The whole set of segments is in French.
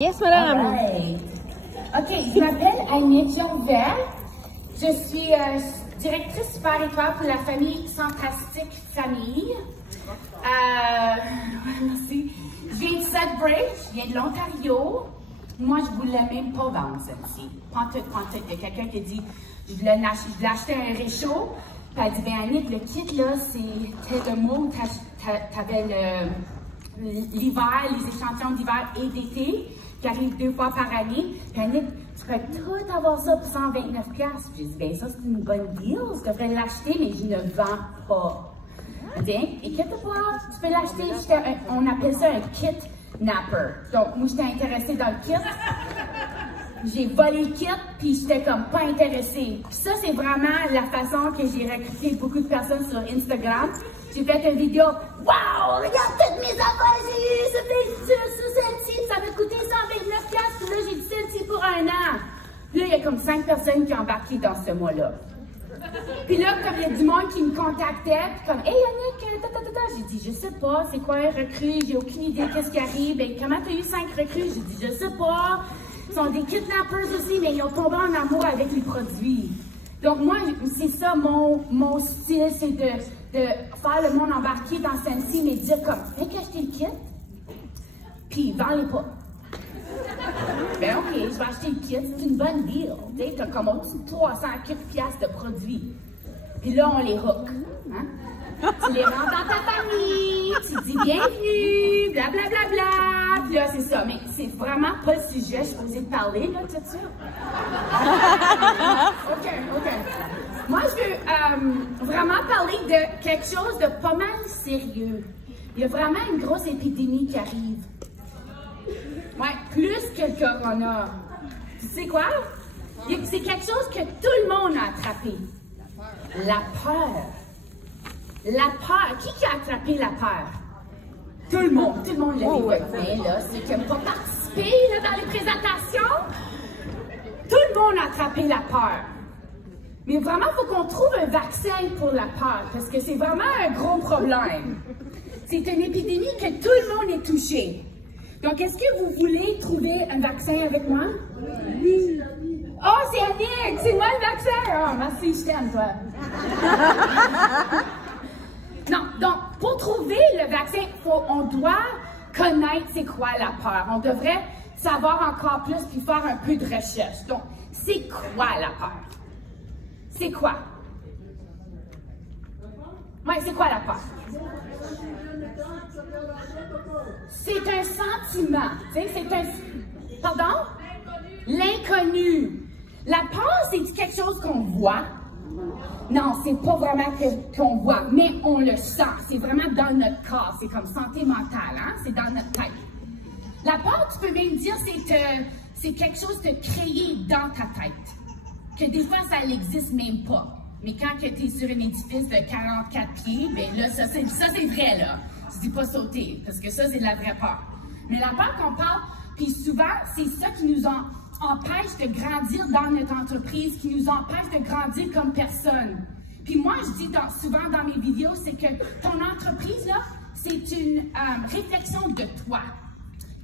Yes, madame. Right. OK, je m'appelle Annick Gervais. Je suis directrice super étoile pour la famille Fantastique Famille. Merci. Je viens de Sudbury, je viens de l'Ontario. Moi, je voulais même pas vendre celle-ci. Pantoute. Il y a quelqu'un qui a dit, je voulais acheter un réchaud. Puis elle dit, ben Annick, le kit là, c'était le mot, t'avais l'hiver, les échantillons d'hiver et d'été, qui arrivent 2 fois par année. Puis Annick, tu peux tout avoir ça pour 129$. J'ai dit, ben ça, c'est une bonne deal. Je devrais l'acheter, mais je ne vends pas. Tiens, inquiète pas, tu peux l'acheter. On appelle ça un kidnapper. Donc, moi, j'étais intéressée dans le kit. J'ai volé le kit, puis j'étais comme pas intéressée. Puis ça, c'est vraiment la façon que j'ai recruté beaucoup de personnes sur Instagram. J'ai fait une vidéo. Wow, regarde toutes mes affaires, j'ai eu celle-ci, ça m'a coûté 129$, puis là, j'ai dit celle-ci pour 1 an. Puis là, il y a comme 5 personnes qui ont embarqué dans ce mois-là. Puis là, comme il y a du monde qui me contactait, puis comme, hey Annick, j'ai dit, je sais pas, c'est quoi un recrue, j'ai aucune idée qu'est-ce qui arrive. Ben, comment t'as eu 5 recrues? J'ai dit, je sais pas. Ils sont des kidnappers aussi, mais ils ont tombé en amour avec les produits. Donc moi, c'est ça mon style, c'est de faire le monde embarquer dans celle-ci, mais dire comme, viens qu'acheter le kit, puis vends-les pas. Ben ok, je vais acheter le kit, c'est une bonne deal. Tu sais, t'as comme au-dessus de 300$ de produits. Puis là, on les hook. Hein? Tu les rends dans ta famille, tu dis bienvenue, blablabla. Bla, bla, bla. Puis là, c'est ça. Mais c'est vraiment pas le sujet, je suis posée de parler, là, tout ça. OK. Moi, je veux vraiment parler de quelque chose de pas mal sérieux. Il y a vraiment une grosse épidémie qui arrive. Ouais, plus que le corona. Tu sais quoi? C'est quelque chose que tout le monde a attrapé. La peur. La peur. Qui a attrapé la peur? Tout le monde. Tout le monde l'a vu. Là, ceux qui n'ont pas participé là, dans les présentations. Tout le monde a attrapé la peur. Mais vraiment, il faut qu'on trouve un vaccin pour la peur, parce que c'est vraiment un gros problème. C'est une épidémie que tout le monde est touché. Donc, est-ce que vous voulez trouver un vaccin avec moi? Oui. Oh, c'est Annick! C'est moi le vaccin! Oh, merci, je t'aime, toi. Non, donc, pour trouver le vaccin, on doit connaître c'est quoi la peur. On devrait savoir encore plus puis faire un peu de recherche. Donc, c'est quoi la peur? C'est quoi? Oui, c'est quoi la peur? C'est un sentiment. C'est un... Pardon? L'inconnu. La peur, c'est quelque chose qu'on voit. Non, c'est pas vraiment qu'on voit, mais on le sent. C'est vraiment dans notre corps. C'est comme santé mentale, hein? C'est dans notre tête. La peur, tu peux même dire, c'est quelque chose de créé dans ta tête. Que des fois, ça n'existe même pas. Mais quand tu es sur un édifice de 44 pieds, bien là, ça c'est vrai, là. Je dis pas sauter, parce que ça, c'est de la vraie peur. Mais la peur qu'on parle, puis souvent, c'est ça qui nous empêche de grandir dans notre entreprise, qui nous empêche de grandir comme personne. Puis moi, je dis souvent dans mes vidéos, c'est que ton entreprise, là, c'est une réflexion de toi.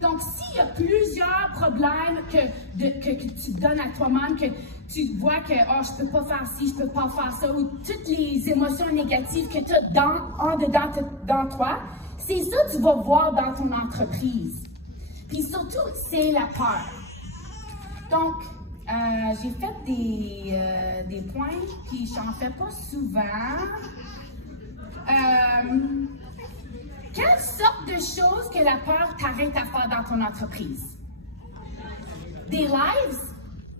Donc, s'il y a plusieurs problèmes que tu donnes à toi-même, que tu vois que oh, je peux pas faire ci, je peux pas faire ça, ou toutes les émotions négatives que tu as en dedans dans toi, c'est ça que tu vas voir dans ton entreprise. Puis surtout, c'est la peur. Donc, j'ai fait des points, puis j'en fais pas souvent. Quelle sorte de choses que la peur t'arrête à faire dans ton entreprise? Des lives?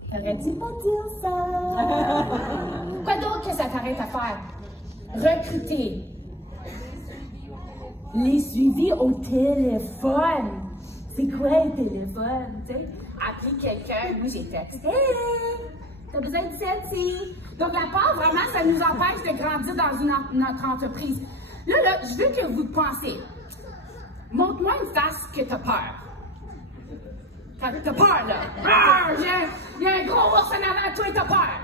T'aurais-tu pas dire ça? Quoi d'autre que ça t'arrête à faire? Recruter. Les suivis au téléphone. C'est quoi le téléphone? T'sais? Appeler quelqu'un, oui, j'ai texté. Hey, t'as besoin de celle-ci. Donc la peur, vraiment, ça nous empêche de grandir dans notre entreprise. Là, je veux que vous pensiez. Montre-moi une face que t'as peur. T'as peur, là. Il y a un gros ours en avant de toi et t'as peur.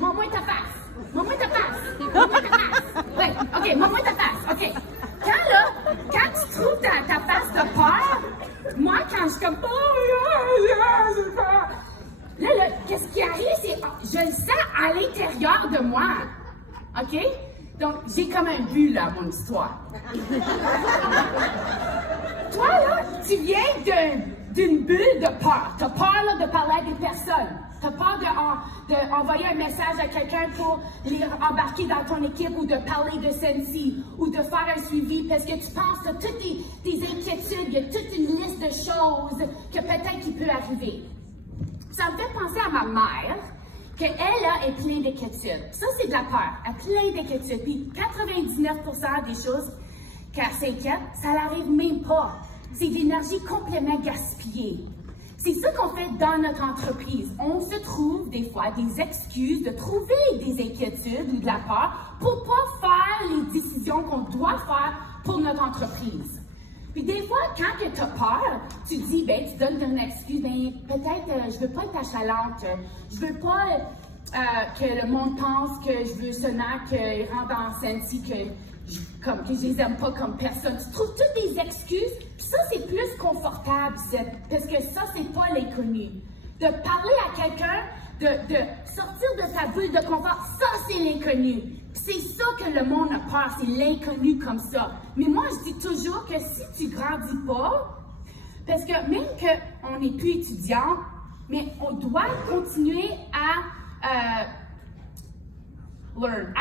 Montre-moi ta face. Montre-moi ta face. Montre-moi ta face. Oui, OK, montre-moi ta face. OK. Quand tu trouves ta face de peur, moi, quand je suis comme, là, qu'est-ce qui arrive, c'est, je le sens à l'intérieur de moi. OK? Donc, j'ai comme un but, là, mon histoire. Toi, là, tu viens d'une bulle de peur. Tu as peur, là, de parler à des personnes. Tu as peur d'envoyer un message à quelqu'un pour les embarquer dans ton équipe ou de parler de Sensi ou de faire un suivi parce que tu penses que tu as toutes tes inquiétudes, il y a toute une liste de choses que peut-être qui peut arriver. Ça me fait penser à ma mère, qu'elle, là, est pleine d'inquiétudes. Ça, c'est de la peur. Elle est pleine d'inquiétudes. Puis 99% des choses qu'elle s'inquiète, ça n'arrive même pas. C'est de l'énergie complètement gaspillée. C'est ça qu'on fait dans notre entreprise. On se trouve des fois des excuses de trouver des inquiétudes ou de la peur pour pas faire les décisions qu'on doit faire pour notre entreprise. Puis des fois, quand tu as peur, tu dis, ben, tu donnes une excuse, ben, peut-être, je veux pas être achalante, je veux pas que le monde pense que je veux sonner, qu'ils rentrent en Sensi, que je les aime pas comme personne. Tu trouves toutes des excuses, puis ça, c'est plus confortable, parce que ça, c'est pas l'inconnu. De parler à quelqu'un, de sortir de ta bulle de confort, ça, c'est l'inconnu. C'est ça que le monde a peur, c'est l'inconnu comme ça. Mais moi, je dis toujours que si tu grandis pas, parce que même qu'on n'est plus étudiant, mais on doit continuer à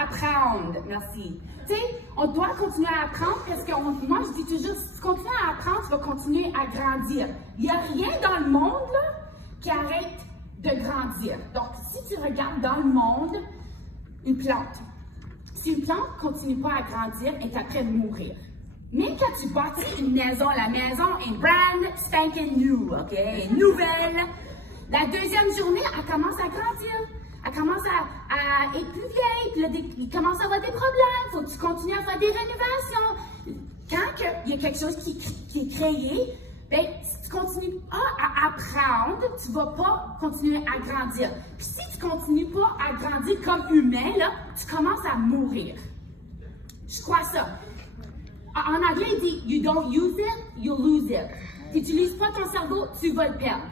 apprendre, merci. Tu sais, on doit continuer à apprendre parce que moi, je dis toujours, si tu continues à apprendre, tu vas continuer à grandir. Il n'y a rien dans le monde là, qui arrête de grandir. Donc, si tu regardes dans le monde, une plante, si une plante ne continue pas à grandir, elle est en train de mourir. Même quand tu bâtis une maison, la maison est brand spanking new, OK? Nouvelle. La deuxième journée, elle commence à grandir. Elle commence à être plus vieille, puis là, il commence à avoir des problèmes. Il faut que tu continues à faire des rénovations. Quand il y a quelque chose qui est créé, bien, si tu continues pas à apprendre, tu ne vas pas continuer à grandir. Puis si tu ne continues pas à grandir comme humain, là, tu commences à mourir. Je crois ça. En anglais, il dit « You don't use it, you lose it ». Tu n'utilises pas ton cerveau, tu vas le perdre.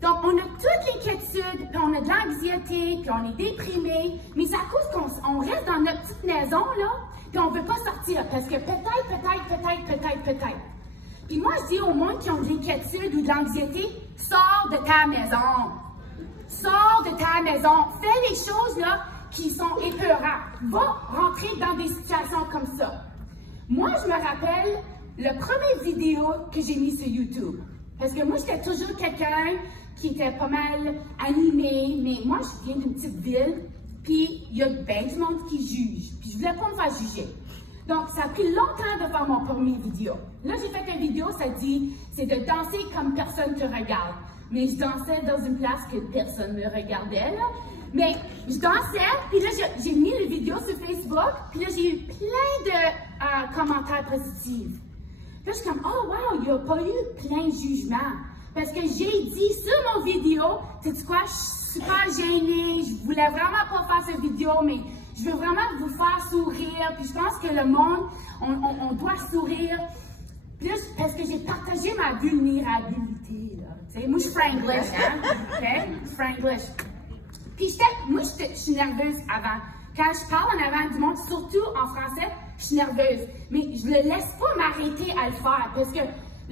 Donc, on a toute l'inquiétude, puis on a de l'anxiété, puis on est déprimé, mais c'est à cause qu'on reste dans notre petite maison, là, puis on ne veut pas sortir, parce que peut-être. Puis moi, je dis au monde qui ont de l'inquiétude ou de l'anxiété, sors de ta maison. Sors de ta maison. Fais les choses, là, qui sont épeurantes. Va rentrer dans des situations comme ça. Moi, je me rappelle la première vidéo que j'ai mise sur YouTube. Parce que moi, j'étais toujours quelqu'un qui était pas mal animé, mais moi, je viens d'une petite ville, puis il y a bien du monde qui juge, puis je voulais pas me faire juger. Donc, ça a pris longtemps de faire mon premier vidéo. Là, j'ai fait une vidéo, ça dit, c'est de danser comme personne te regarde. Mais je dansais dans une place que personne me regardait, là. Mais je dansais, puis là, j'ai mis la vidéo sur Facebook, puis là, j'ai eu plein de commentaires positifs. Là, je suis comme, oh wow, il n'y a pas eu plein de jugements. Parce que j'ai dit sur mon vidéo, tu sais quoi, je suis super gênée, je voulais vraiment pas faire cette vidéo, mais je veux vraiment vous faire sourire. Puis je pense que le monde, on doit sourire. Puis là, parce que j'ai partagé ma vulnérabilité, là. Tu sais, moi, je suis franglish, hein? OK? Franglish. Puis moi, je suis nerveuse avant. Quand je parle en avant du monde, surtout en français, je suis nerveuse. Mais je ne laisse pas m'arrêter à le faire parce que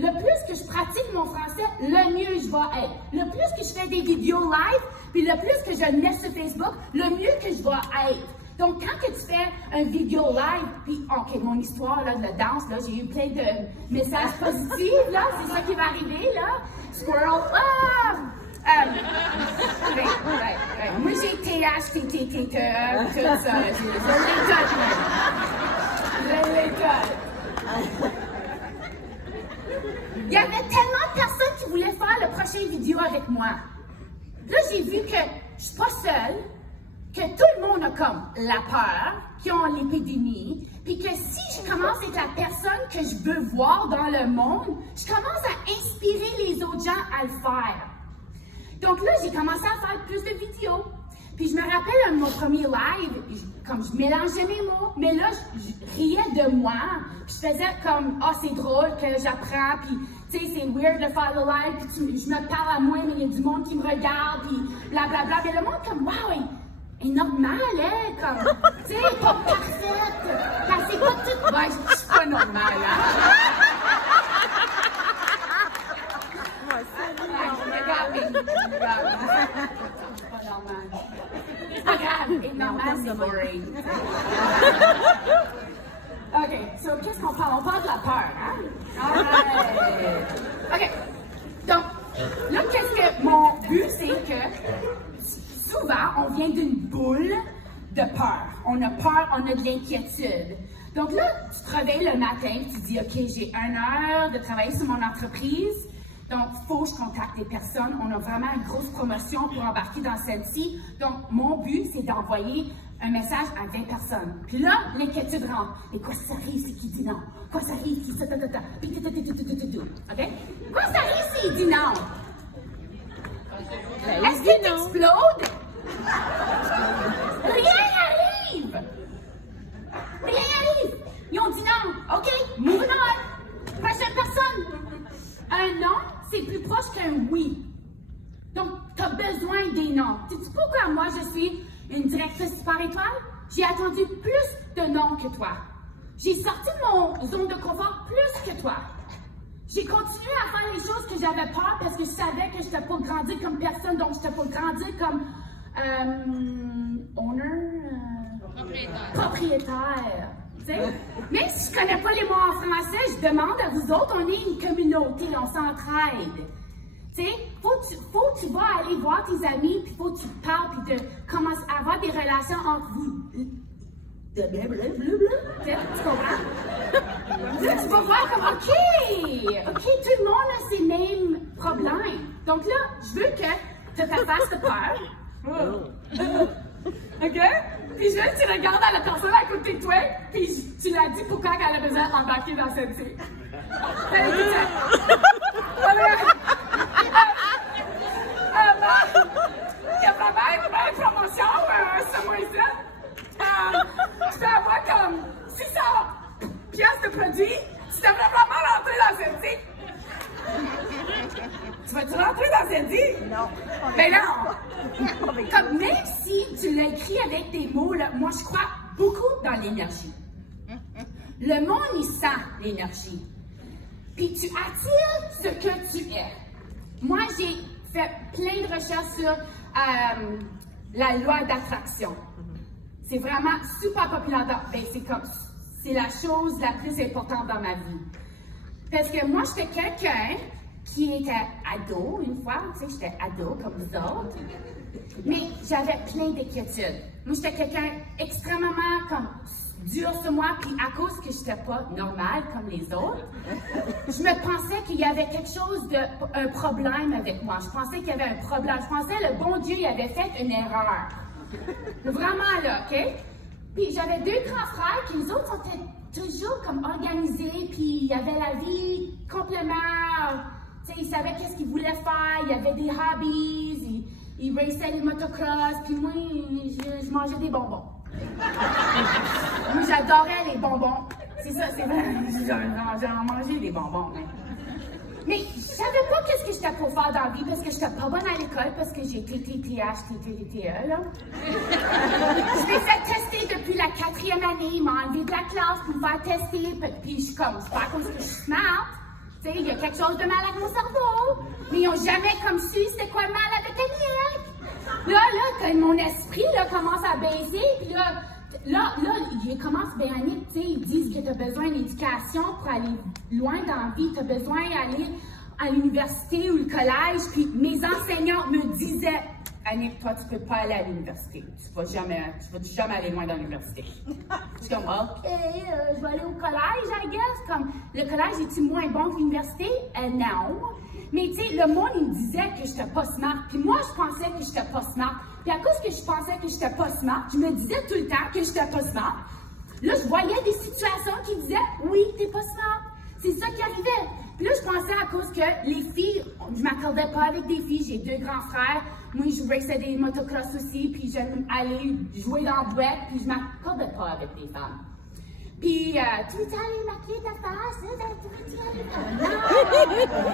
le plus que je pratique mon français, le mieux je vais être. Le plus que je fais des vidéos live, puis le plus que je mets sur Facebook, le mieux que je vais être. Donc, quand que tu fais une vidéo live, puis, OK, mon histoire là, de la danse, là, j'ai eu plein de messages positifs, là, c'est ça qui va arriver, là. Squirrel, Moi, j'ai THTTT, tout ça. Je l'ai tout. Il y avait tellement de personnes qui voulaient faire la prochaine vidéo avec moi. Là, j'ai vu que je suis pas seule, que tout le monde a comme la peur, qui ont l'épidémie, puis que si je commence à être la personne que je veux voir dans le monde, je commence à inspirer les autres gens à le faire. Donc là, j'ai commencé à faire plus de vidéos. Puis je me rappelle mon premier live, comme je mélangeais mes mots, mais là, je riais de moi. Puis je faisais comme, ah, c'est drôle que j'apprends, puis Tu sais, c'est weird de faire le live, puis je me parle à moi, mais il y a du monde qui me regarde, puis blablabla. Mais le monde, comme, wow, est normal, hein, comme, tu sais, pas parfaite. Quand c'est pas tout. Ouais, je suis pas normale, hein. Regarde, c'est pas normal. C'est pas grave, être normal, c'est boring. OK, so qu'est-ce qu'on parle? On parle de la peur, hein? Alright. OK, donc, là, qu'est-ce que mon but, c'est que souvent, on vient d'une boule de peur. On a peur, on a de l'inquiétude. Donc là, tu te réveilles le matin, tu te dis, OK, j'ai 1 heure de travailler sur mon entreprise. Donc, il faut que je contacte des personnes. On a vraiment une grosse promotion pour embarquer dans celle-ci. Donc, mon but, c'est d'envoyer un message à 20 personnes. Puis là, l'inquiétude rentre. Et quoi ça arrive, c'est qu'il dit non? Quoi ça arrive, c'est ça, puis OK? Quoi ça arrive, s'il dit non? Est-ce qu'il explode? Rien n'arrive! Rien n'arrive! Ils ont dit non. OK, moving on. Prochaine personne. Un non, c'est plus proche qu'un oui. Donc, tu as besoin des noms. Sais-tu pourquoi moi, je suis une directrice Super Étoile? J'ai attendu plus de noms que toi. J'ai sorti de mon zone de confort plus que toi. J'ai continué à faire les choses que j'avais peur parce que je savais que je n'étais pas grandir comme personne, donc je n'étais pas grandir comme propriétaire. Même si je ne connais pas les mots en français, je demande à vous autres, on est une communauté, on s'entraide. Tu sais, faut que tu vas aller voir tes amis, puis faut que tu parles, puis tu commences à avoir des relations entre vous. Tu comprends? Là, tu vas voir comme, OK, tout le monde a ces mêmes problèmes. Donc là, je veux que tu te fasses de peur. OK? Puis je veux que tu regardes à la personne à côté de toi, puis tu l'as dit pourquoi elle a besoin d'embarquer dans cette scène. Il y a vraiment une belle promotion ce mois-ci. Tu peux avoir comme 600 pièces de produits. Tu devrais vraiment rentrer dans cette scène. Tu vas-tu rentrer dans cette scène? Non. Ben non! Comme même si tu l'as écrit avec tes mots, là, moi je crois beaucoup dans l'énergie. Le monde, il sent l'énergie. Puis tu attires ce que tu es. Moi, j'ai fait plein de recherches sur la loi d'attraction. C'est vraiment super populaire. Ben, c'est la chose la plus importante dans ma vie. Parce que moi, j'étais quelqu'un qui était ado, une fois, tu sais, j'étais ado comme vous autres, mais j'avais plein d'inquiétudes. Moi, j'étais quelqu'un extrêmement comme dur sur moi, puis à cause que j'étais pas normale comme les autres, je me pensais qu'il y avait quelque chose un problème avec moi. Je pensais qu'il y avait un problème. Je pensais que le bon Dieu, il avait fait une erreur. Vraiment là, OK? Puis j'avais 2 grands frères, puis les autres étaient toujours comme organisés, puis il y avait la vie complètement... Ils savaient qu'est-ce qu'ils voulaient faire, il y avait des hobbies, ils raceaient les motocross, puis moi, je mangeais des bonbons. Moi, j'adorais les bonbons. C'est ça, c'est vrai, j'en mangeais des bonbons. Mais je savais pas qu'est-ce que j'étais pour faire dans la vie, parce que j'étais pas bonne à l'école, parce que j'ai TTTH, là. Je m'ai fait tester depuis la 4e année, ils m'ont enlevé de la classe pour me faire tester, puis je suis comme, c'est pas à cause que je suis smart. Tu sais, il y a quelque chose de mal avec mon cerveau. Mais ils n'ont jamais comme su c'était quoi le mal avec Aniek. Là, quand mon esprit là, commence à baisser, puis là, il commence, ben Aniek, tu sais, ils disent que tu as besoin d'éducation pour aller loin dans la vie. Tu as besoin d'aller à l'université ou le collège. Puis mes enseignants me disaient, Aniek, toi, tu peux pas aller à l'université. Tu vas jamais aller loin dans l'université. Je suis comme, OK, je vais aller au collège, I guess. Comme, le collège, est-tu moins bon que l'université? Non. Mais, tu sais, le monde, il me disait que j'étais pas smart. Puis moi, je pensais que j'étais pas smart. Puis à cause que je pensais que j'étais pas smart, je me disais tout le temps que j'étais pas smart. Là, je voyais des situations qui disaient, oui, t'es pas smart. C'est ça qui arrivait. Puis là, je pensais à cause que les filles, je m'accordais pas avec des filles. J'ai 2 grands frères. Moi, je raçais des motocross aussi. Puis j'aime aller jouer dans la boîte. Puis je m'accordais pas avec des femmes. Puis, tu veux aller maquiller ta face? Non,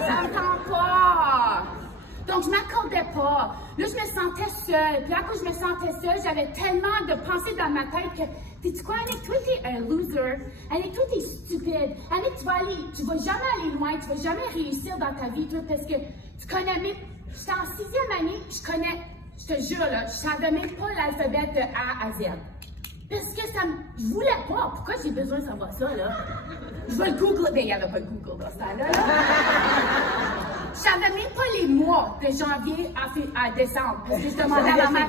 ça me tente pas. Donc, je m'accordais pas. Là, je me sentais seule. Puis là, quand je me sentais seule, j'avais tellement de pensées dans ma tête que, sais-tu quoi, Annick, toi, t'es un loser. Annick, toi, t'es stupide. Annick, tu vas jamais aller loin. Tu vas jamais réussir dans ta vie, toi, parce que tu connais même... J'étais en 6e année, je te jure, là, je savais même pas l'alphabet de A à Z. Parce que je voulais pas. Pourquoi j'ai besoin de savoir ça, là? Je vais le Google. Mais il n'y avait pas le Google dans ce temps-là. Je savais même pas les mois de janvier à décembre. Parce que je demandais à ma mère,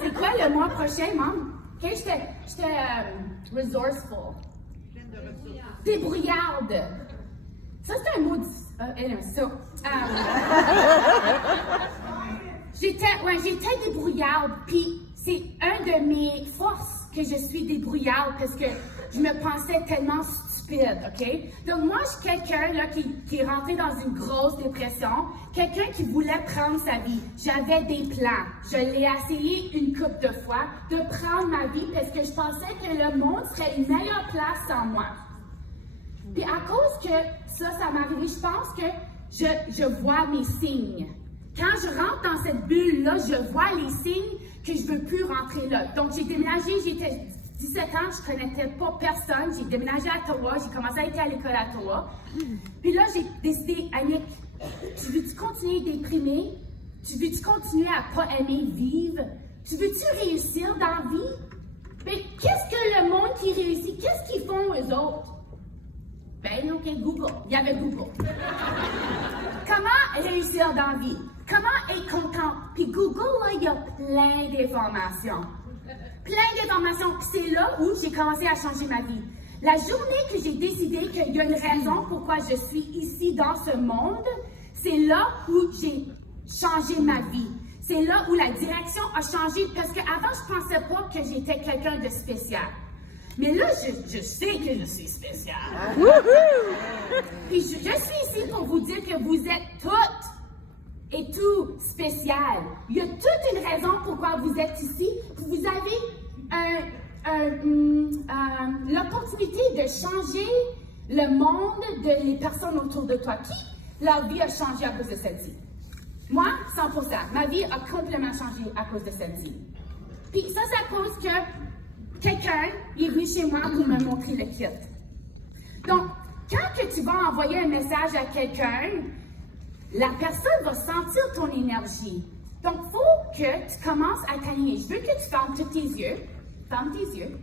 c'est quoi le mois prochain, maman? OK, j'étais resourceful. Débrouillarde. Ça, c'est un mot j'étais débrouillarde. Puis c'est un de mes forces que je suis débrouillarde parce que je me pensais tellement stupide, OK? Donc moi, je suis quelqu'un là qui est rentré dans une grosse dépression, quelqu'un qui voulait prendre sa vie. J'avais des plans. Je l'ai essayé une couple de fois de prendre ma vie parce que je pensais que le monde serait une meilleure place sans moi. Puis à cause que ça m'est arrivé, je pense que je vois mes signes. Quand je rentre dans cette bulle-là, je vois les signes que je ne veux plus rentrer là. Donc, j'ai déménagé, j'étais 17 ans, je ne connaissais pas personne. J'ai déménagé à Ottawa, j'ai commencé à être à l'école à Ottawa. Puis là, j'ai décidé, Annick, tu veux-tu continuer à déprimer? Tu veux-tu continuer à ne pas aimer vivre? Tu veux-tu réussir dans la vie? Mais qu'est-ce que le monde qui réussit, qu'est-ce qu'ils font eux autres? Ben, OK, Google. Il y avait Google. Comment réussir dans la vie? Comment être content? Puis Google, là, il y a plein d'informations. Plein d'informations. Puis c'est là où j'ai commencé à changer ma vie. La journée que j'ai décidé qu'il y a une raison pourquoi je suis ici dans ce monde, c'est là où j'ai changé ma vie. C'est là où la direction a changé parce qu'avant, je ne pensais pas que j'étais quelqu'un de spécial. Mais là, je sais que je suis spéciale. Puis je suis ici pour vous dire que vous êtes toutes et tout spéciales. Il y a toute une raison pourquoi vous êtes ici. Vous avez l'opportunité de changer le monde les personnes autour de toi. Qui, leur vie a changé à cause de celle-ci? Moi, 100%. Ma vie a complètement changé à cause de celle-ci. Puis ça, c'est à cause que quelqu'un est venu chez moi pour me montrer le kit. Donc, quand que tu vas envoyer un message à quelqu'un, la personne va sentir ton énergie. Donc, il faut que tu commences à t'aligner. Je veux que tu fermes tous tes yeux. Ferme tes yeux.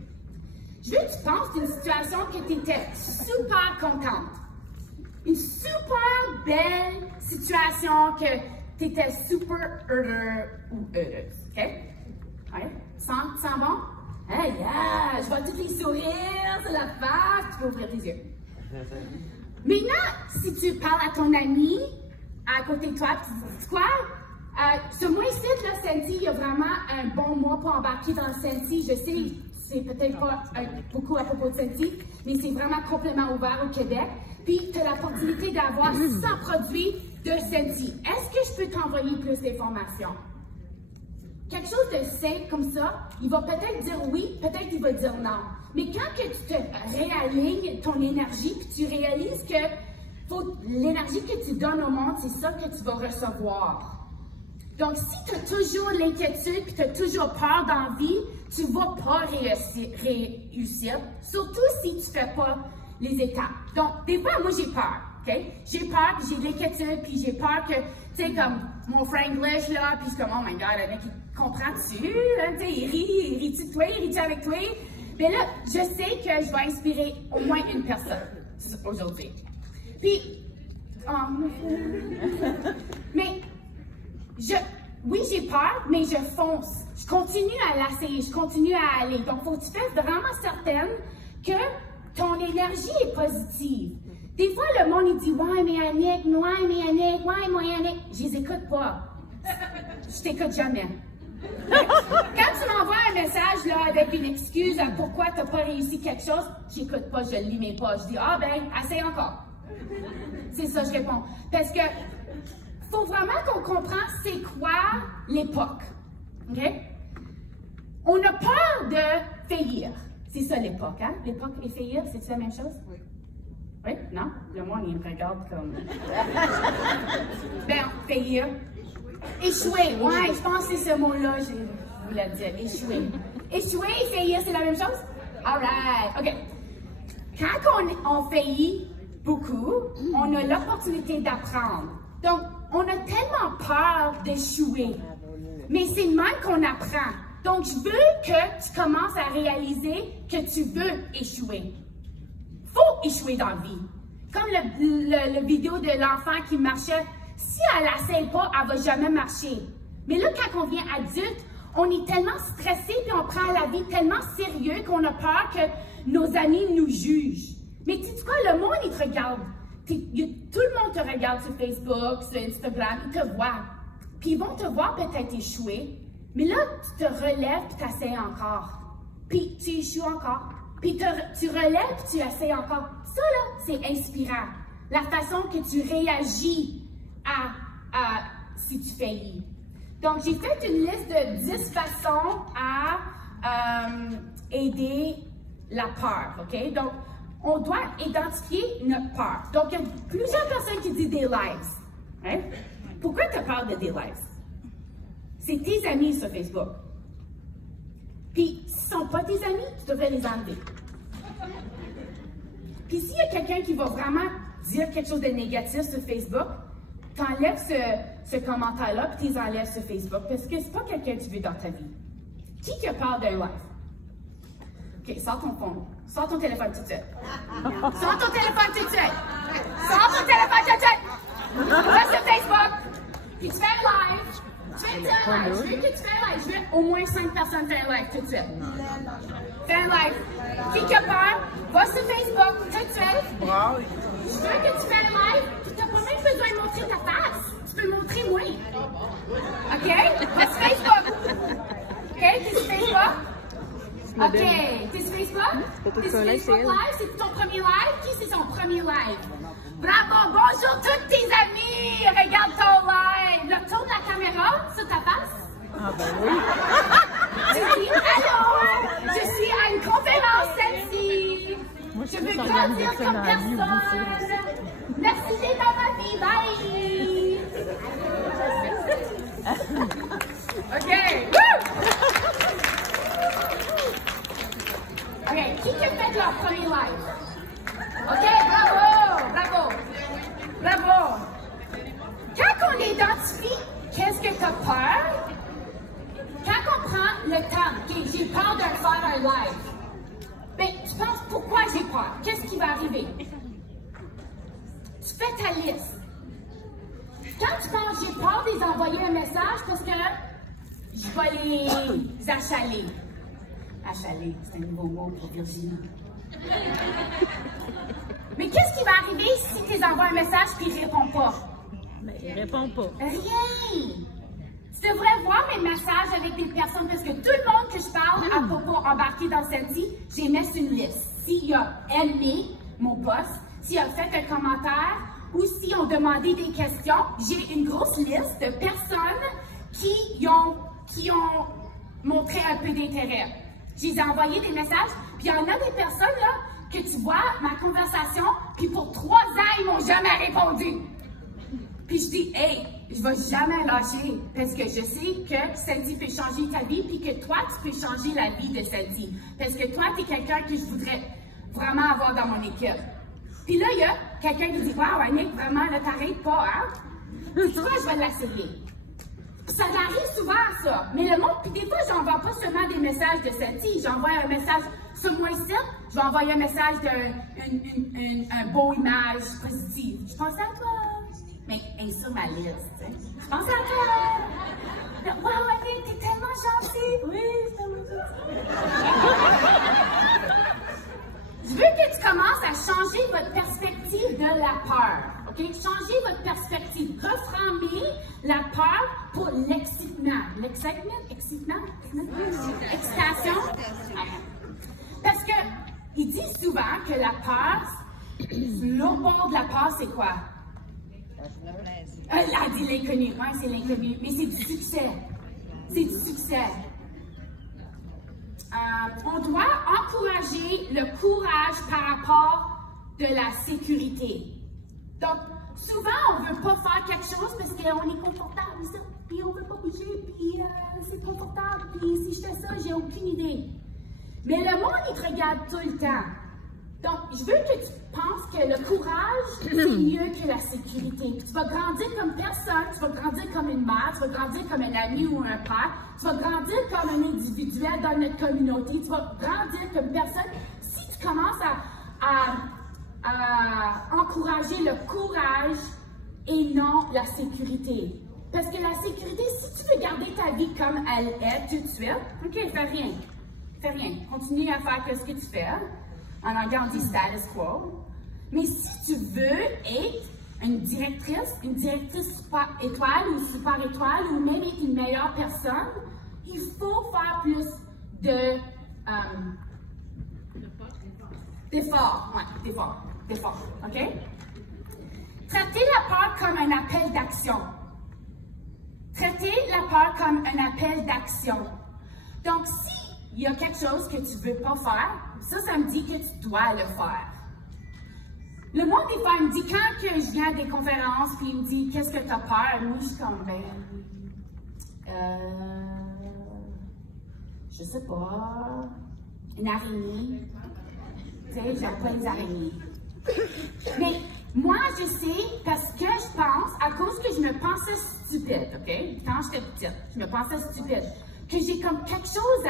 Je veux que tu penses d'une situation que tu étais super contente. Une super belle situation que tu étais super heureux ou heureuse. OK? Ouais? Sens bon? Hey, yeah! Je vois tous les sourires sur la face. Tu peux ouvrir tes yeux. Maintenant, si tu parles à ton ami à côté de toi, tu dis quoi? Ce mois-ci, là, Senti, il y a vraiment un bon mois pour embarquer dans Senti. Je sais, c'est peut-être pas beaucoup à propos de Senti, mais c'est vraiment complètement ouvert au Québec. Puis, tu as l'opportunité d'avoir 100 produits de Senti. Est-ce que je peux t'envoyer plus d'informations? Quelque chose de simple comme ça, il va peut-être dire oui, peut-être il va dire non. Mais quand que tu te réalignes ton énergie, puis tu réalises que l'énergie que tu donnes au monde, c'est ça que tu vas recevoir. Donc, si tu as toujours l'inquiétude, puis tu as toujours peur dans la vie, tu ne vas pas réussir, surtout si tu ne fais pas les étapes. Donc, des fois, moi, j'ai peur. Okay? J'ai peur, puis j'ai de l'inquiétude, puis j'ai peur que, tu sais, comme mon Franglish, là, puis je suis comme, oh my God, le mec, il comprend-tu? Tu sais, il rit-tu de toi, il rit-tu avec toi? Mais là, je sais que je vais inspirer au moins une personne aujourd'hui. Puis, mais, oui, j'ai peur, mais je fonce. Je continue à l'essayer, je continue à aller. Donc, faut que tu fasses vraiment certaine que ton énergie est positive. Des fois, le monde, il dit, ouais, mais Annick, ouais, mais Annick, ouais, moi, Annick. Je les écoute pas. Je t'écoute jamais. Quand tu m'envoies un message, là, avec une excuse à pourquoi tu n'as pas réussi quelque chose, j'écoute pas, je ne lis même pas. Je dis, ah, ben, essaye encore. C'est ça, je réponds. Parce que, faut vraiment qu'on comprenne c'est quoi l'époque. OK? On a peur de faillir. C'est ça l'époque, hein? L'époque et faillir, c'est-tu la même chose? Oui. Oui? Non? Le monde, il me regarde comme... Ben, faillir. Échouer, ouais, je pense que c'est ce mot-là, je voulais dire, échouer. Échouer et faillir, c'est la même chose? All right, OK. Quand on faillit beaucoup, on a l'opportunité d'apprendre. Donc, on a tellement peur d'échouer. Mais c'est le même qu'on apprend. Donc, je veux que tu commences à réaliser que tu veux échouer. Faut échouer dans la vie. Comme le vidéo de l'enfant qui marchait, si elle n'essaie pas, elle ne va jamais marcher. Mais là, quand on devient adulte, on est tellement stressé puis on prend la vie tellement sérieux qu'on a peur que nos amis nous jugent. Mais tu sais quoi, le monde, il te regarde. Tout le monde te regarde sur Facebook, sur Instagram, ils te voient. Puis ils vont te voir peut-être échouer. Mais là, tu te relèves et tu essaies encore. Puis tu échoues encore. Puis tu relèves et tu essaies encore. Ça, là, c'est inspirant. La façon que tu réagis à si tu faillis. Donc, j'ai fait une liste de 10 façons à aider la peur, OK? Donc, on doit identifier notre peur. Donc, il y a plusieurs personnes qui disent des lives. Hein? Pourquoi tu as peur de des lives? C'est tes amis sur Facebook. Puis, s'ils ne sont pas tes amis, tu devrais les enlever. Puis, s'il y a quelqu'un qui va vraiment dire quelque chose de négatif sur Facebook, t'enlèves ce commentaire-là puis tu les enlèves sur Facebook parce que c'est pas quelqu'un que tu veux dans ta vie. Qui a peur d'un live? OK, sors ton phone. Sors ton téléphone tout de suite. Sors ton téléphone tout de suite. Sors ton téléphone tout de suite. Va sur Facebook. Puis tu fais un live. Tu fais un live. Je veux que tu fais un live. Je veux au moins 5 personnes faire un live tout de suite. Fais un live. Qui a peur? Va sur Facebook tout de suite. Je veux que tu fais un live. Tu n'as pas même besoin de montrer ta face. Tu peux montrer moi. OK? Va sur Facebook. OK? T'es sur Facebook? OK. T'es sur Facebook? T'es sur Facebook Live? C'est ton premier live? Qui c'est son premier live? Bravo! Bonjour tous tes amis! Regarde ton live! Là, tourne la caméra sur ta face. Ah ben oui! Tu dis allô! Je suis à une conférence celle-ci! Je veux grandir comme personne! Merci d'être dans ma vie! Bye! OK! OK, qui a fait leur premier live? OK, bravo! Bravo! Bravo! Quand on identifie qu'est-ce que tu as peur, quand on prend le temps, okay, j'ai peur de faire un live, ben, tu penses pourquoi j'ai peur? Qu'est-ce qui va arriver? Tu fais ta liste. Quand tu penses j'ai peur de les envoyer un message parce que je vais les achaler. Achaler, c'est un nouveau mot pour Virginie. Mais qu'est-ce qui va arriver si tu les envoies un message et ils ne répondent pas? Mais il répond pas. Rien! Tu devrais voir mes messages avec des personnes parce que tout le monde que je parle à propos embarqué dans celle-ci, j'ai mis sur une liste. S'il a aimé mon post, s'il a fait un commentaire ou s'ils ont demandé des questions, j'ai une grosse liste de personnes qui ont montré un peu d'intérêt. Je les ai envoyé des messages, puis il y en a des personnes là que tu vois ma conversation, puis pour 3 ans, ils m'ont jamais répondu. Puis je dis, hey, je vais jamais lâcher, parce que je sais que Sandy peut changer ta vie, puis que toi, tu peux changer la vie de Sandy. Parce que toi, tu es quelqu'un que je voudrais vraiment avoir dans mon équipe. Puis là, il y a quelqu'un qui dit, wow, Annick, vraiment, là, t'arrêtes pas, hein? Tu vois, je vais l'essayer. Ça arrive souvent, ça. Mais le monde, puis des fois, j'envoie pas seulement des messages de Sandy, j'envoie un message sur mon site, je vais envoyer un message d'un beau image positive. Je pense à toi. Mais sur ma liste, tu sais. Je pense à toi. Wow, Annick, t'es tellement gentille. Oui, c'est tellement gentil. Je veux que tu commences à changer votre perspective de la peur. OK? Changez votre perspective. Reformez la peur pour l'excitement. L'excitement? Excitement? Excitation? Parce que il dit souvent que la peur, l'autre bord de la peur, c'est quoi? Elle a dit l'inconnu. Oui, c'est l'inconnu. Mais c'est du succès. C'est du succès. On doit encourager le courage par rapport de la sécurité. Donc, souvent, on ne veut pas faire quelque chose parce qu'on est confortable, ça, puis on ne veut pas bouger, puis c'est confortable, puis si je fais ça, j'ai aucune idée. Mais le monde, il te regarde tout le temps. Donc, je veux que tu penses que le courage, c'est mieux que la sécurité. Puis tu vas grandir comme personne, tu vas grandir comme une mère, tu vas grandir comme un ami ou un père, tu vas grandir comme un individuel dans notre communauté, tu vas grandir comme personne si tu commences à encourager le courage et non la sécurité. Parce que la sécurité, si tu veux garder ta vie comme elle est tout de suite, OK, fais rien. Fais rien. Continue à faire ce que tu fais. En anglais, on dit status quo. Mais si tu veux être une directrice super étoile ou super étoile, ou même être une meilleure personne, il faut faire plus d'efforts. Ouais, d'efforts. OK? Traitez la peur comme un appel d'action. Traitez la peur comme un appel d'action. Donc, s'il y a quelque chose que tu ne veux pas faire, ça me dit que tu dois le faire. Le monde, des fois, il me dit, quand que je viens à des conférences, puis il me dit, qu'est-ce que tu as peur? Moi, je suis comme, je sais pas, une araignée. Tu sais, j'aime pas les araignées. Mais moi, je sais, parce que je pense, à cause que je me pensais stupide, OK? Quand j'étais petite, je me pensais stupide, que j'ai comme quelque chose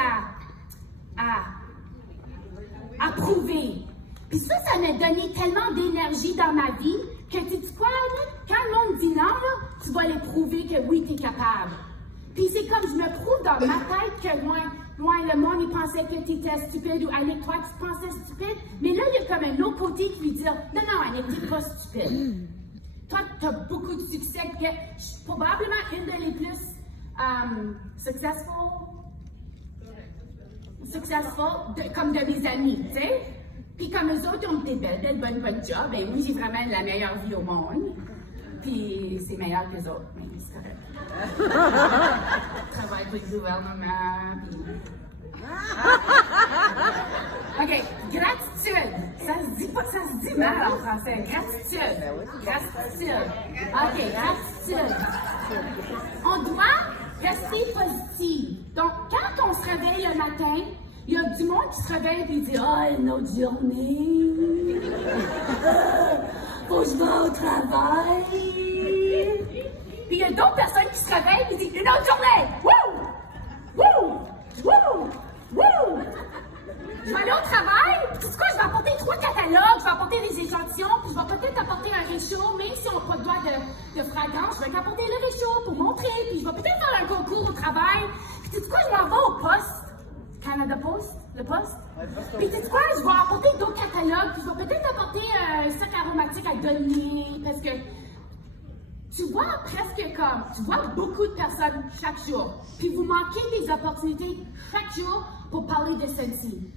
à prouver. Puis ça m'a donné tellement d'énergie dans ma vie que tu dis quoi, là? Quand le monde dit non, là, tu vas les prouver que oui, tu es capable. Puis c'est comme je me prouve dans ma tête que moi, le monde, il pensait que tu étais stupide, ou Annick, toi, tu pensais stupide. Mais là, il y a comme un autre côté qui lui dit, non, Annick, tu n'es pas stupide. Toi, tu as beaucoup de succès, que je suis probablement une des plus successful comme de mes amis, tu sais. Puis comme eux autres, ils ont des belles, bonnes jobs, ben moi, j'ai vraiment la meilleure vie au monde. Puis c'est meilleur que les autres, mais c'est correct. Je travaille pour le gouvernement, puis... OK, gratitude. Ça se dit mal en français. Gratitude. OK, gratitude. On doit rester positif. Donc, quand on se réveille le matin, il y a du monde qui se réveille et dit « Oh, une autre journée! Faut que je vais au travail! » Puis il y a d'autres personnes qui se réveillent et disent « Une autre journée! Wouh! Je vais aller au travail, puis c'est quoi, je vais apporter 3 catalogues, je vais apporter des échantillons, puis je vais peut-être apporter un réchaud, même si on n'a pas le droit de fragrance, je vais apporter le réchaud pour montrer, puis je vais peut-être faire un concours au travail. Puis tu sais quoi, je m'en vais au poste. Canada Post, le poste. Puis tu sais quoi, je vais apporter d'autres catalogues, puis je vais peut-être apporter un sac aromatique à donner, parce que tu vois tu vois beaucoup de personnes chaque jour, puis vous manquez des opportunités chaque jour pour parler de celle-ci.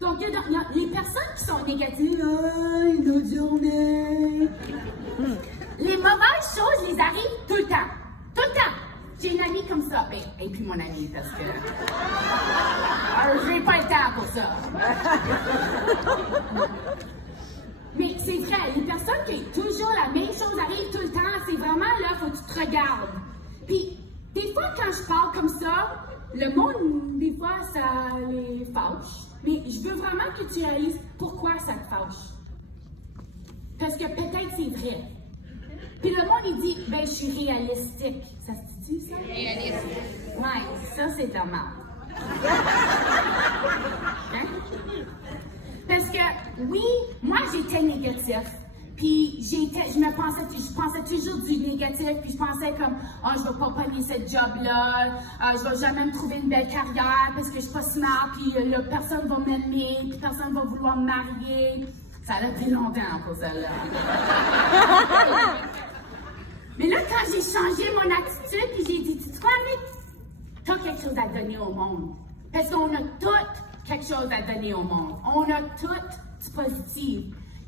Donc, il y a les personnes qui sont négatives, une autre journée. Les mauvaises choses, les arrivent tout le temps. Tout le temps. J'ai une amie comme ça. Et puis mon amie, parce que je n'ai pas le temps pour ça. Mais c'est vrai, les personnes qui toujours la même chose arrive tout le temps, c'est vraiment là, il faut que tu te regardes. Puis, des fois, quand je parle comme ça, le monde, des fois, ça les fâche. Mais je veux vraiment que tu réalises pourquoi ça te fâche. Parce que peut-être c'est vrai. Puis le monde, il dit, ben, je suis réalistique. Ça se dit, ça? Réalistique. Ouais, ça, c'est de la merde. Hein? Parce que, oui, moi, j'étais négatif. Puis, je pensais toujours du négatif, puis je pensais comme, je vais pas pogner cette job-là, je vais jamais me trouver une belle carrière parce que je suis pas smart, puis personne va m'aimer, puis personne va vouloir me marier. Ça a pris longtemps pour celle-là. Mais là, quand j'ai changé mon attitude, puis j'ai dit, tu sais quoi, Annick? T'as quelque chose à donner au monde. Parce qu'on a toutes quelque chose à donner au monde. On a toutes du positif.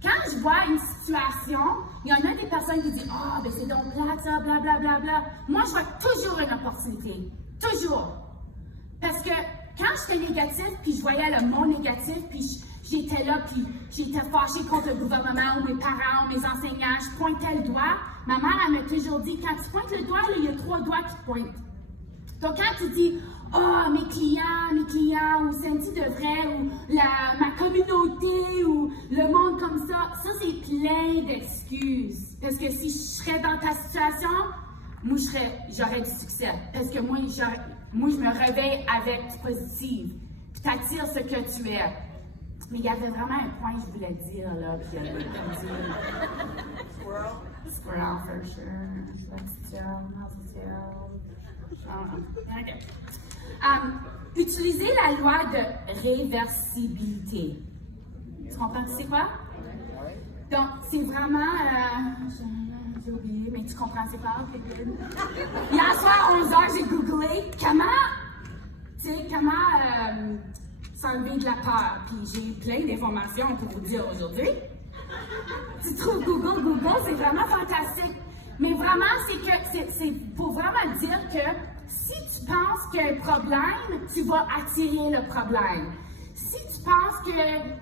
Quand je vois une situation, il y en a des personnes qui disent « ben c'est donc plate ça, blablabla. » Moi, je vois toujours une opportunité. Toujours. Parce que quand j'étais négatif, puis je voyais le monde négatif, puis j'étais là, puis j'étais fâchée contre le gouvernement, ou mes parents, ou mes enseignants, je pointais le doigt. Ma mère, elle m'a toujours dit, quand tu pointes le doigt, là, il y a 3 doigts qui te pointent. Donc, quand tu dis, oh, mes clients, ou Cindy devrait, ou ma communauté, ou le monde comme ça c'est plein d'excuses. Parce que si je serais dans ta situation, moi, j'aurais du succès. Parce que moi, je me réveille avec du positif. Puis t'attires ce que tu es. Mais il y avait vraiment un point que je voulais dire, là, puis elle voulait comme dire. Squirrel, for sure. Okay. Utiliser la loi de réversibilité. Tu comprends c'est quoi? Donc, c'est vraiment... j'ai oublié, mais tu comprends c'est quoi? Hier soir, 11h, j'ai googlé comment s'enlever de la peur. Puis j'ai plein d'informations pour vous dire aujourd'hui. Tu trouves Google, c'est vraiment fantastique. Mais vraiment, c'est pour vraiment dire que si tu penses qu'il y a un problème, tu vas attirer le problème. Si tu penses que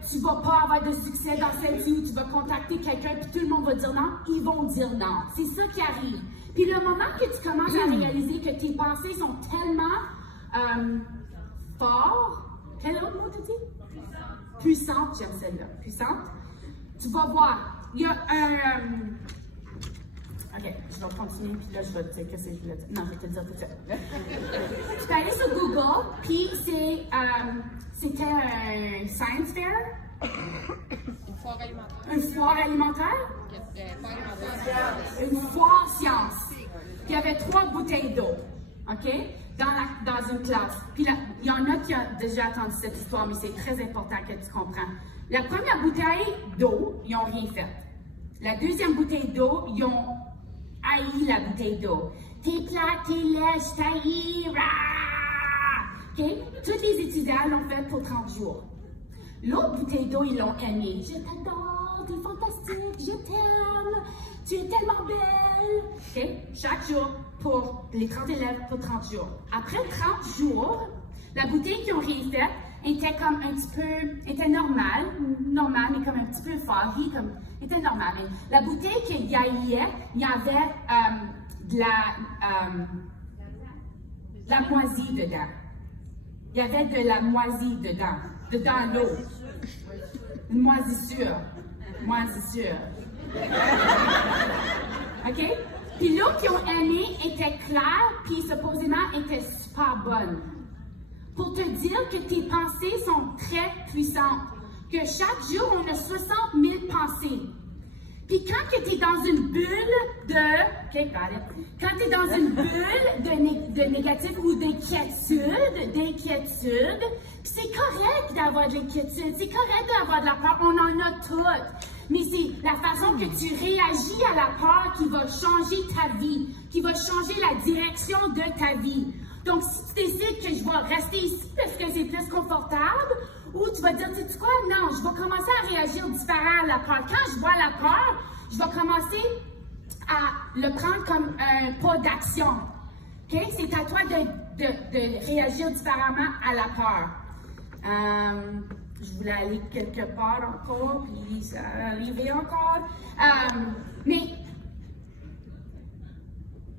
tu ne vas pas avoir de succès dans cette vie, tu vas contacter quelqu'un puis tout le monde va dire non, ils vont dire non. C'est ça qui arrive. Puis le moment que tu commences à réaliser que tes pensées sont tellement fortes, quel autre mot tu dis? Puissante, j'aime celle-là. Puissante. Tu vas voir. Il y a un... OK, je vais continuer, puis là, je vais te dire qu'est-ce que je voulais dire. Non, je vais te dire tout de suite. Tu peux aller sur Google, puis c'était un science fair. Une foire alimentaire. Une foire alimentaire? Une foire science. Puis il y avait 3 bouteilles d'eau, OK? Dans une classe. Puis là, il y en a qui ont déjà entendu cette histoire, mais c'est très important que tu comprends. La première bouteille d'eau, ils n'ont rien fait. La deuxième bouteille d'eau, ils ont haï la bouteille d'eau. T'es plate, t'es laid, je t'haïs, OK? Tous les étudiants l'ont fait pour 30 jours. L'autre bouteille d'eau, ils l'ont aimée. Je t'adore, t'es fantastique, je t'aime, tu es tellement belle. OK? Chaque jour pour les 30 élèves pour 30 jours. Après 30 jours, la bouteille qui ont rien fait était comme un petit peu, était normale, mais comme un petit peu foggy, comme, était normale. Mais la bouteille qui haïait, il y avait de la moisie dedans. Il y avait de la moisie dedans l'eau. Une moisissure. OK? Puis l'eau qu'ils ont aimée était claire, puis supposément était super bonne. Pour te dire que tes pensées sont très puissantes. Que chaque jour, on a 60 000 pensées. Puis quand tu es dans une bulle quand tu es dans une bulle de négatif ou d'inquiétude, c'est correct d'avoir de l'inquiétude, c'est correct d'avoir de la peur, on en a toutes. Mais c'est la façon que tu réagis à la peur qui va changer ta vie, qui va changer la direction de ta vie. Donc, si tu décides que je vais rester ici parce que c'est plus confortable, ou tu vas dire, tu sais quoi, non, je vais commencer à réagir différemment à la peur. Quand je vois la peur, je vais commencer à le prendre comme un pas d'action. OK? C'est à toi de réagir différemment à la peur. Je voulais aller quelque part encore, puis ça arrivait encore. Mais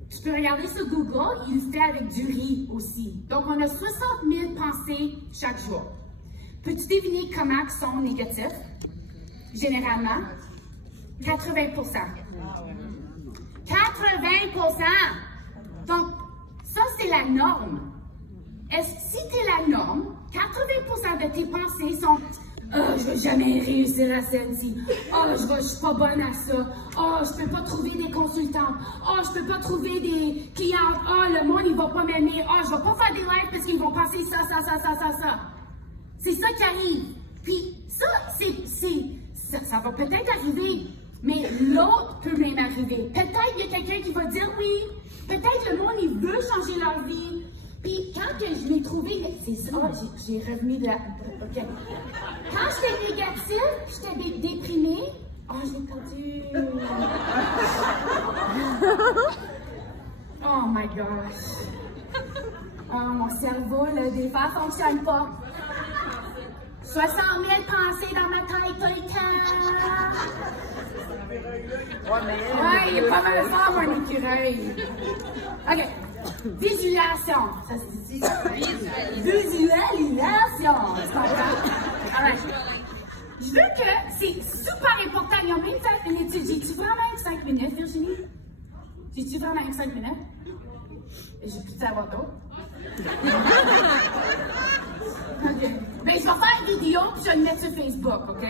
tu peux regarder sur Google, il le fait avec du riz aussi. Donc, on a 60 000 pensées chaque jour. Peux-tu deviner comment ils sont négatifs? Généralement, 80%. 80%! Donc, ça, c'est la norme. Si c'est la norme, 80% de tes pensées sont « Oh, je vais jamais réussir à celle-ci. Oh, je suis pas bonne à ça. Oh, je peux pas trouver des consultants. Oh, je peux pas trouver des clientes. Oh, le monde, il va pas m'aimer. Oh, je vais pas faire des lives parce qu'ils vont penser ça. C'est ça qui arrive. Puis ça, ça va peut-être arriver, mais l'autre peut même arriver. Peut-être il y a quelqu'un qui va dire oui. Peut-être le monde, il veut changer leur vie. Puis quand que je l'ai trouvé, c'est ça, j'ai revenu de la... OK. Quand j'étais négative, j'étais déprimée, je l'ai perdu. Oh my gosh. Oh, mon cerveau, là, des fois, fonctionne pas. 60 000 pensées dans ma tête tout le temps. Ouais, il est pas mal fort, mon écureuil. OK. Visualisation. Ça se dit? Visualisation. C'est pas grave. Alright. Je veux que, c'est super important, ils ont même fait une étude. J'ai-tu vraiment eu 5 minutes, Virginie? J'ai-tu vraiment eu 5 minutes? J'ai pu savoir d'autres. OK. Ben, je vais faire une vidéo puis je vais le mettre sur Facebook, OK?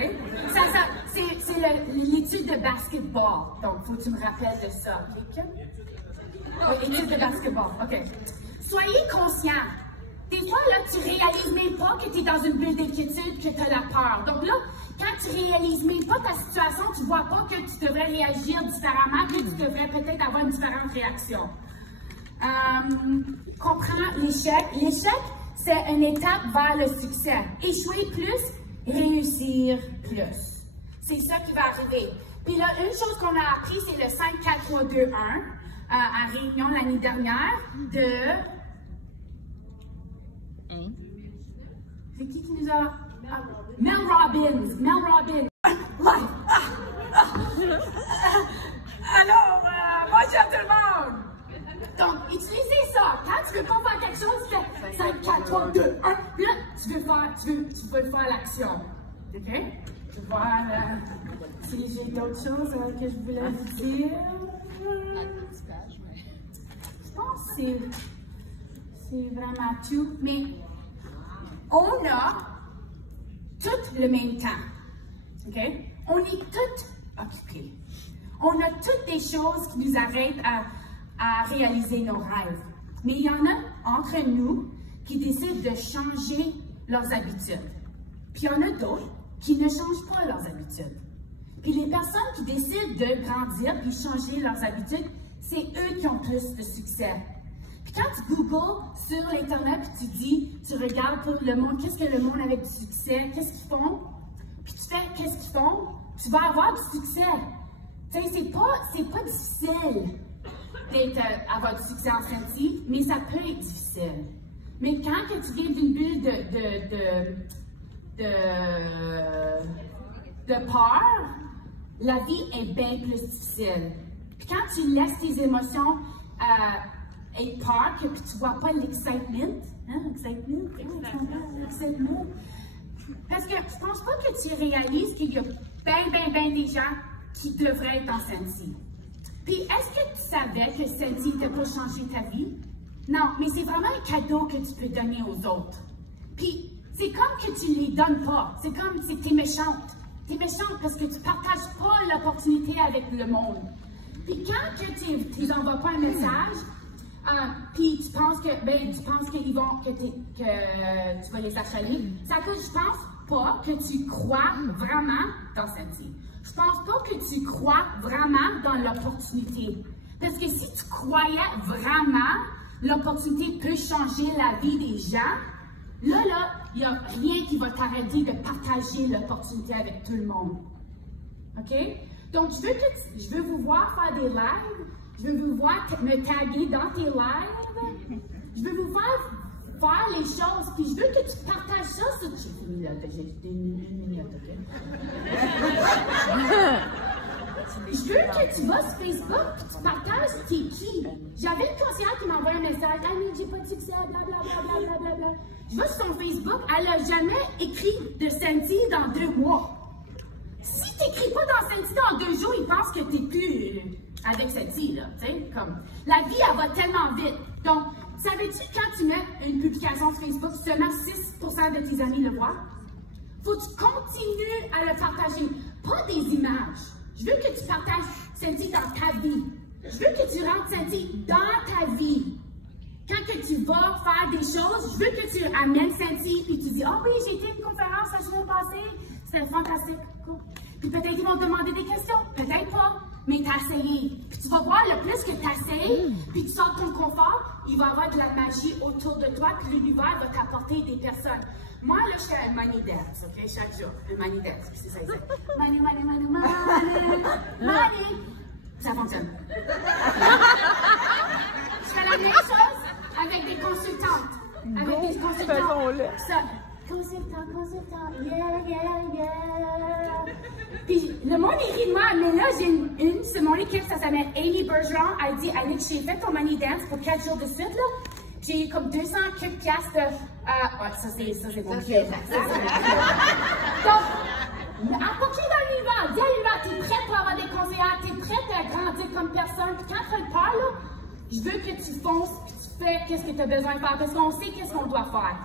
C'est l'étude de basketball. Donc, faut que tu me rappelles de ça, OK? Étude de basketball, OK. Soyez conscients. Des fois, là, tu réalises même pas que tu es dans une bulle d'inquiétude, que tu as la peur. Donc là, quand tu réalises même pas ta situation, tu vois pas que tu devrais réagir différemment, que tu devrais peut-être avoir une différente réaction. Comprends l'échec. L'échec, c'est une étape vers le succès. Échouer plus, réussir plus. C'est ça qui va arriver. Puis là, une chose qu'on a appris, c'est le 5, 4, 3, 2, 1, à Réunion l'année dernière, de... C'est qui nous a... Mel Robbins. Mel Robbins. Alors, bonjour tout le monde! Donc, utilisez ça. Quand tu veux pas faire quelque chose, tu fais 5, 4, 3, 2, 1. Puis là, tu veux faire l'action. OK? Je vais voir si j'ai d'autres choses que je voulais vous dire. Je pense que c'est vraiment tout. Mais on a tout le même temps. OK? On est toutes occupés. On a toutes des choses qui nous arrêtent à réaliser nos rêves. Mais il y en a entre nous qui décident de changer leurs habitudes. Puis il y en a d'autres qui ne changent pas leurs habitudes. Puis les personnes qui décident de grandir puis changer leurs habitudes, c'est eux qui ont plus de succès. Puis quand tu googles sur l'Internet puis tu regardes pour le monde, qu'est-ce que le monde avec du succès, qu'est-ce qu'ils font, puis tu fais qu'est-ce qu'ils font, tu vas avoir du succès. Tu sais, c'est pas difficile d'avoir du succès en Frenzy, mais ça peut être difficile. Mais quand que tu viens d'une bulle de peur, la vie est bien plus difficile. Puis quand tu laisses tes émotions être peur, que puis tu vois pas l'excitement, hein, l'excitement, parce que je pense pas que tu réalises qu'il y a bien des gens qui devraient être en Frenzy. Puis, est-ce que tu savais que Frenzy t'a pas changé ta vie? Non, mais c'est vraiment un cadeau que tu peux donner aux autres. Puis, c'est comme que tu ne les donnes pas. C'est comme si tu es méchante. Tu es méchante parce que tu ne partages pas l'opportunité avec le monde. Puis, quand que tu n'envoies pas un message, puis tu penses qu'ils vont, que tu vas les achaler, c'est à cause que je pense pas que tu crois vraiment dans Frenzy. Je pense pas que tu crois vraiment dans l'opportunité. Parce que si tu croyais vraiment, l'opportunité peut changer la vie des gens, là, il n'y a rien qui va t'arrêter de partager l'opportunité avec tout le monde. OK? Donc, je veux vous voir faire des lives. Je veux vous voir me taguer dans tes lives. Je veux vous faire les choses. Puis je veux que tu partages ça sur... J'ai fini là, j'ai une minute, OK? Je veux que tu vas sur Facebook et tu partages t'es qui. J'avais une conseillère qui m'envoie un message. Ah, mais j'ai pas de succès, blablabla. Je vais sur son Facebook, elle n'a jamais écrit de Frenzy dans 2 mois. Si tu n'écris pas dans Frenzy dans 2 jours, ils pensent que tu n'es plus avec Frenzy, là. Tu sais, comme. La vie, elle va tellement vite. Donc, savais-tu quand tu mets une publication sur Facebook, seulement 6% de tes amis le voient? Faut que tu continues à le partager. Pas des images. Je veux que tu partages Frenzy dans ta vie. Je veux que tu rentres Frenzy dans ta vie. Quand que tu vas faire des choses, je veux que tu amènes Frenzy puis tu dis « Ah oui, j'ai été à une conférence la semaine passée, c'était fantastique. » Puis peut-être qu'ils vont te demander des questions, peut-être pas, mais tu as essayé. Puis tu vas voir, le plus que tu essayes, puis tu sors de ton confort, il va y avoir de la magie autour de toi, puis l'univers va t'apporter des personnes. Moi, là, je fais un money dance, OK, chaque jour. Un money dance, puis c'est ça, c'est money. Ça fonctionne. Je fais la même chose avec des consultantes. Avec Ça, consultant, yeah. Puis le monde écrit de moi, mais là, j'ai une sur mon équipe, ça s'appelle Amy Bergeron. Elle dit, Annick, j'ai fait ton money dance pour 4 jours de suite, là. J'ai eu comme 200 piastres de... ouais, ça c'est bon. Donc, apporte-les dans l'univers. Dis à l'univers, t'es prête pour avoir des conseillers, t'es prête à grandir comme personne. Puis quand tu le parles, là, je veux que tu fonces, que tu fais qu'est-ce que tu as besoin de faire, parce qu'on sait qu'est-ce qu'on doit faire.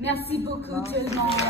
Merci beaucoup tout le monde.